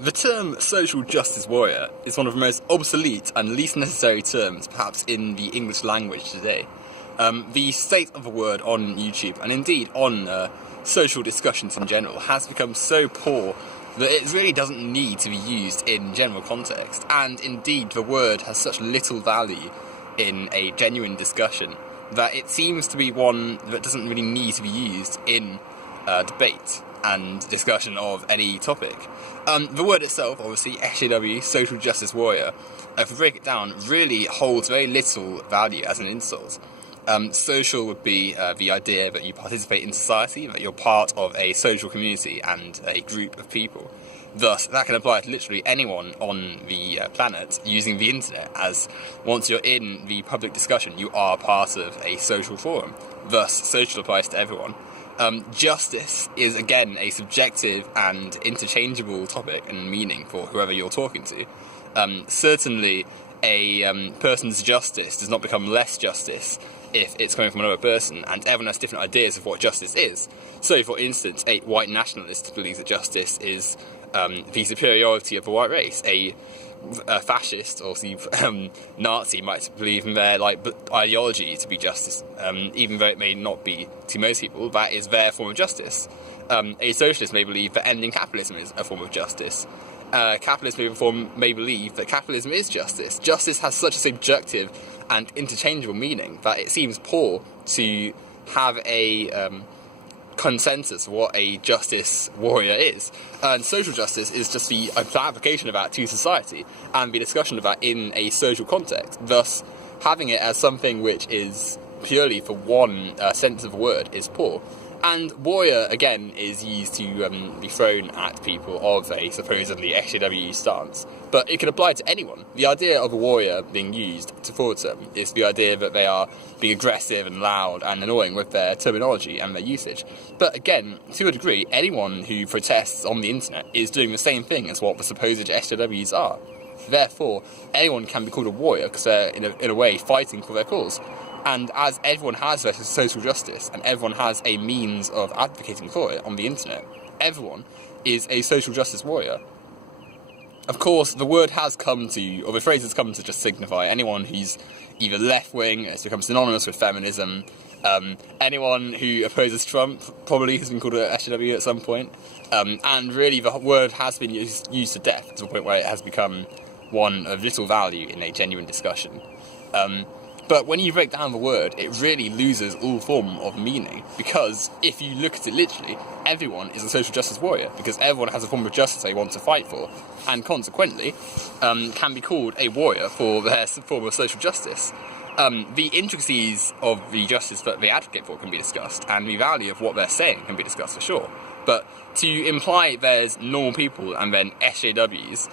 The term social justice warrior is one of the most obsolete and least necessary terms perhaps in the English language today. The state of the word on YouTube, and indeed on social discussions in general, has become so poor that it really doesn't need to be used in general context, and indeed the word has such little value in a genuine discussion that it seems to be one that doesn't really need to be used in debate and discussion of any topic. The word itself, obviously, SJW, social justice warrior, if we break it down, really holds very little value as an insult. Social would be the idea that you participate in society, that you're part of a social community and a group of people. Thus, that can apply to literally anyone on the planet using the internet, as once you're in the public discussion, you are part of a social forum. Thus, social applies to everyone. Justice is, again, a subjective and interchangeable topic and meaning for whoever you're talking to. Certainly, a person's justice does not become less justice if it's coming from another person, and everyone has different ideas of what justice is. So, for instance, a white nationalist believes that justice is the superiority of the white race. A fascist or Nazi might believe in their ideology to be justice, even though it may not be to most people. That is their form of justice. A socialist may believe that ending capitalism is a form of justice. Capitalists may believe that capitalism is justice. Justice has such a subjective and interchangeable meaning that it seems poor to have a consensus of what a justice warrior is. And social justice is just the application of that to society and the discussion of that in a social context. Thus, having it as something which is purely for one sense of the word is poor. And warrior, again, is used to be thrown at people of a supposedly SJW stance. But it can apply to anyone. The idea of a warrior being used for the term is the idea that they are being aggressive and loud and annoying with their terminology and their usage. But again, to a degree, anyone who protests on the internet is doing the same thing as what the supposed SJWs are. Therefore, anyone can be called a warrior because they're, in a way, fighting for their cause. And as everyone has their social justice, and everyone has a means of advocating for it on the internet, everyone is a social justice warrior. Of course, the word has come to, or the phrase has come to just signify anyone who's either left-wing, it's become synonymous with feminism. Anyone who opposes Trump probably has been called a SJW at some point. And really, the word has been used to death, to the point where it has become one of little value in a genuine discussion. But when you break down the word, it really loses all form of meaning, because if you look at it literally, everyone is a social justice warrior, because everyone has a form of justice they want to fight for, and consequently, can be called a warrior for their form of social justice. The intricacies of the justice that they advocate for can be discussed, and the value of what they're saying can be discussed for sure. But to imply there's normal people and then SJWs,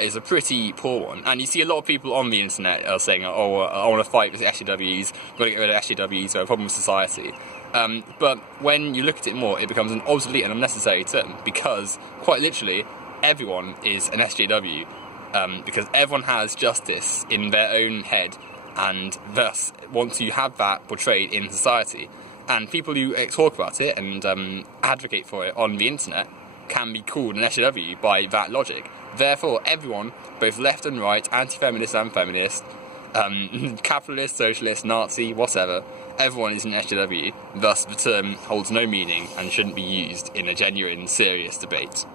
is a pretty poor one. And you see a lot of people on the internet are saying, oh, I want to fight with the SJWs, I've got to get rid of SJWs, they're a problem with society. But when you look at it more, it becomes an obsolete and unnecessary term, because, quite literally, everyone is an SJW, because everyone has justice in their own head, and thus want to have that portrayed in society. And people who talk about it and advocate for it on the internet can be called an SJW by that logic. Therefore, everyone, both left and right, anti-feminist and feminist, capitalist, socialist, Nazi, whatever, everyone is an SJW. Thus, the term holds no meaning and shouldn't be used in a genuine, serious debate.